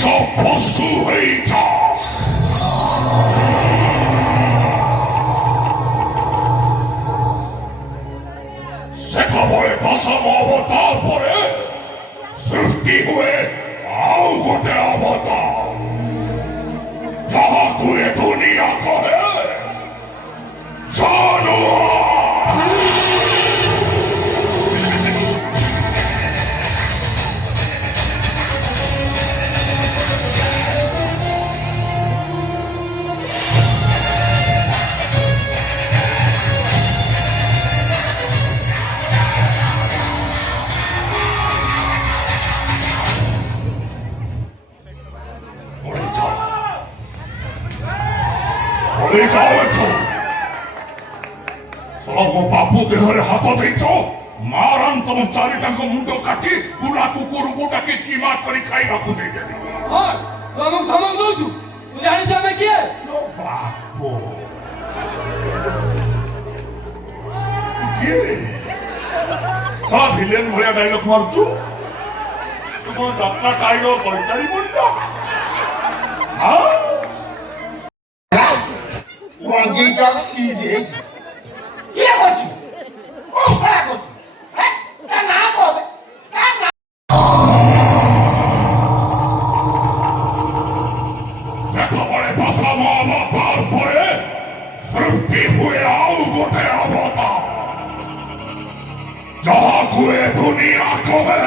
সব ভস্ম হয়ে যা। সেকবরে দশম অবতার পরে সৃষ্টি হয়ে আও গোটে অবতার, যাহাকু এ দুনিয়া করে জানোয়ার। যাও একটু ସବୁ ବାବୁ ଦେହରେ ହାତ ଦେଇଛ। ମାରାନ ତମ ଚାରିଟାଙ୍କ ମୁଣ୍ଡ କାଟି ବୁଲା କୁକୁରକୁ ଡାକି କିମା କରି ଖାଇବାକୁ ଦେଇଦେବି। ତୁ ଆମକୁ ଧମକ ଦଉଛୁ? ତୁ ଜାଣିଛୁ ଆମେ କିଏ? ବାପ କିଏ ସା ଭିଲେନ ଭଳିଆ ଡାଇଲଗ ମାରୁଛୁ? ତୁ କଣ ଯାତ୍ରା ଟାଇଗର କହିପାରିବୁନି ନା? One G dog sees it. Here what you? Oh, sorry, what you? Hey, now go. সেকবরে দশম অবতার পরে সৃষ্টি হয়ে আও গোটে অবতার, যাহাকু এ দুনিয়া কহে